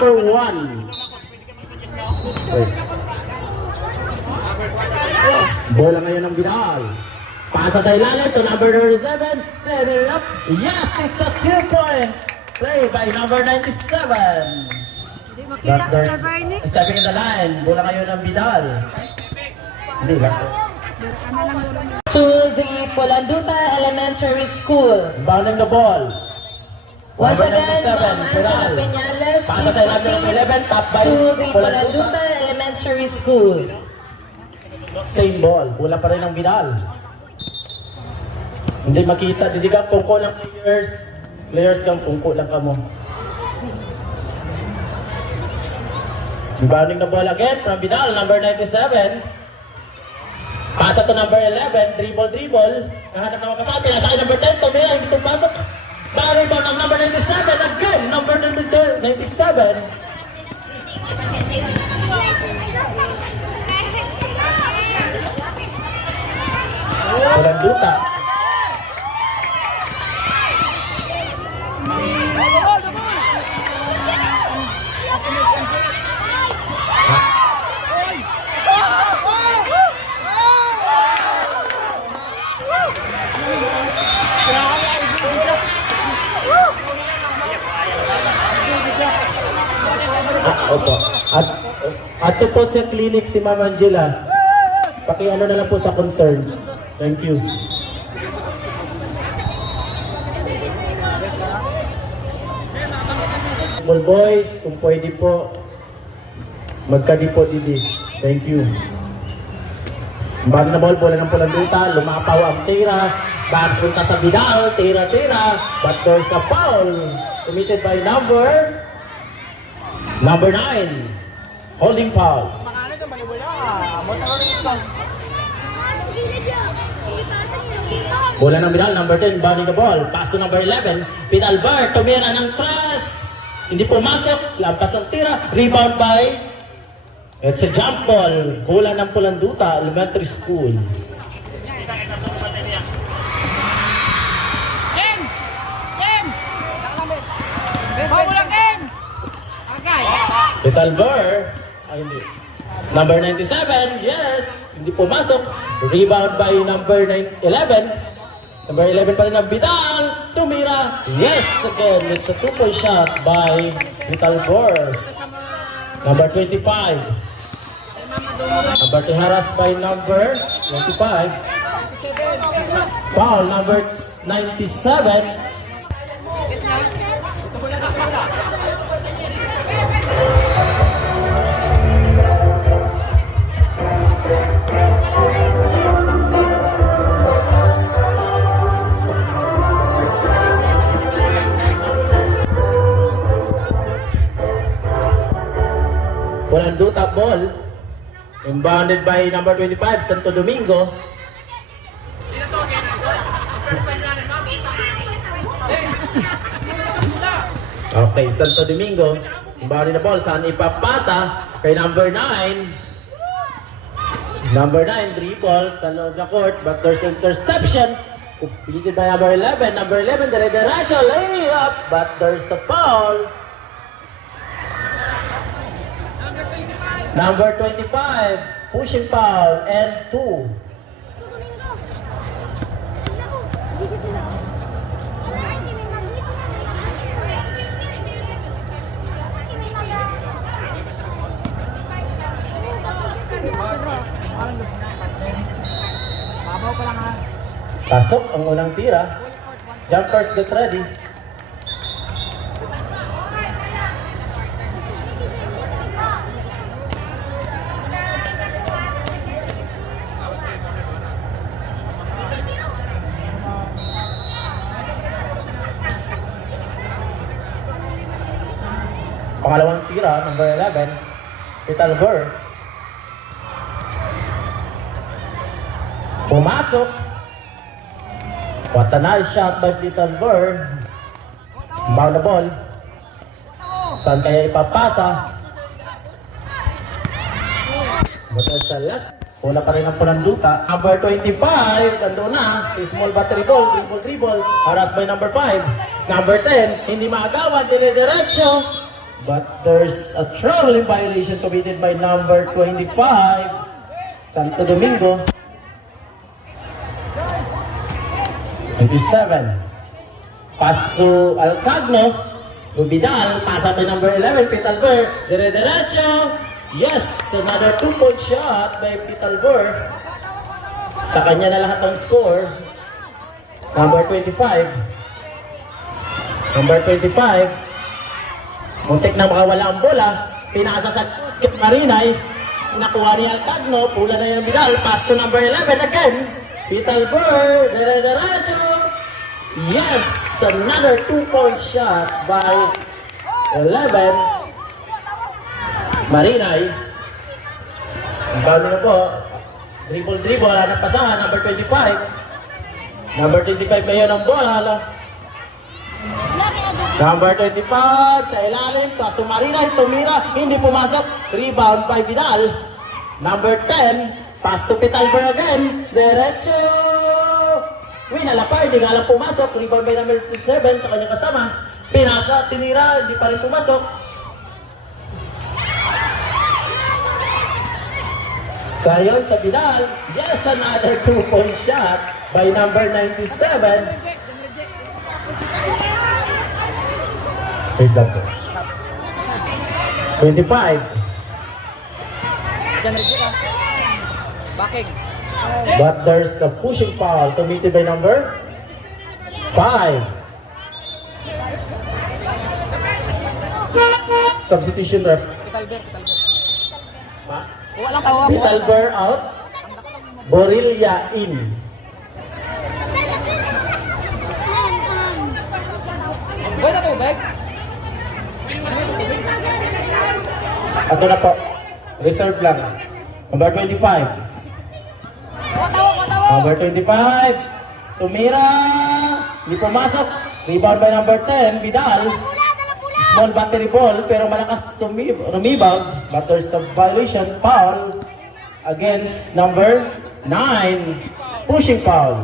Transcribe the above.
number 1. Bola ngayon ng Binal. Pasa sa ilalim to number 37. Yes, it's a 2-point play by number 97. Raptors stepping in the line. Bola ngayon ng Binal. Hindi lang. To the Polanduta Elementary School. Bounding the ball. Once Number again, 97, Ma'am Angela Peral. Peñales, Pasa please sa ilalim ng proceed 11. Top by to the Polanduta. Polanduta Elementary School. Same ball. Bola pa rin ang Binal. Hindi makita. Hindi ka pungko lang players. Players kang pungko lang ka mo. Rebounding the ball again from Binal, number 97. Pasa to number 11, dribble. Nahanap naman kasama, pinasakay number 10, tumira, hindi tumpasok. Rebound ng number 97, again, number 97. Walang duta. Opo. At ito po sa clinic si Ma'am Angela. Pakiano na lang po sa concern. Thank you. Small boys, kung pwede po, magkadipo didi. Thank you. Bago na ball, bola ng Polanduta, lumapaw ang tira. Punta sa Binal, tira. But there's a foul committed by number 9. Holding foul. Bola ng Binal, number 10, bounding the ball. Pass to number 11, Pinalbert, tumira ng tres. Hindi pumasok, lampas ang tira. Rebound by, it's a jump ball. Bola ng Polanduta Elementary School. Pinalbert, ay hindi. Number 97, yes, hindi pumasok. Rebound by number 11. Number 11 pa rin ang Binal. Tumira. Yes, again, it's a 2-point shot by Pinalbert. Number 25. Number Tiharas by number 25. Foul, number 97. Polanduta ball, inbounded by number 25, Santo Domingo. Okay, Santo Domingo. Inbounded the ball, saan ipapasa? Kay number 9. Number 9, dribble sa loob na court, but there's interception. Completed by number 11. Number 11, dire-diretso, layup, but there's a foul. Number 25, pushing foul, and 2. Pasok ang unang tira. Jumpers get ready. Pangalawang tira, number 11, Pinalbert. Pumasok. What a nice shot by Pinalbert. Bound the ball. Saan kaya ipapasa? Butas sa last. Wala pa rin ang Polanduta. Number 25, nandun na. Si small battery ball, dribble. Harass by number 5. Number 10, hindi maagawan, dire-diretso. But there's a traveling violation committed by number 25, Santo Domingo. 27. Pass to Alcagno. Vidal, pasa by number 11, Pitalber. Dire-diretso. Yes, another 2-point shot by Pitalber. Sa kanya na lahat ng score. Number 25. Number 25. Muntik na makawala ang bola. Pinasa sa Marinay. Nakuha ni Alcagno. Pula na yun ang Vidal. Pass to number 11 again. Pitalber. Dire-diretso. Yes! Another 2-point shot by 11. Marinay. Ang bawal na po. Dribble, hanap pasahan. Number 25. Number 25 ngayon ang bola. Number 25 sa ilalim. Taas to Marinay. Tumira. Hindi pumasok. Rebound by Vidal. Number 10. Pass to Pitalber again. Diretso. Winalapay, hindi nga lang pumasok. Rebound by number 7 sa kanyang kasama. Pinasa, tinira, hindi pa rin pumasok. Sayon sa Vidal. Yes, another 2-point shot by number 97. Wait lang po. 25. Bakit? But there's a pushing foul committed by number 5. Substitution ref. Pitalber. Ma? Walang tawa. Pitalber out. Borilla in. Boy na tubig. Ito na po. Reserve lang. Number 25. Number 25. Tumira. Hindi pumasok. Rebound by number 10. Vidal. Small battery ball pero malakas rumibag. But there's a violation foul against number 9. Pushing foul.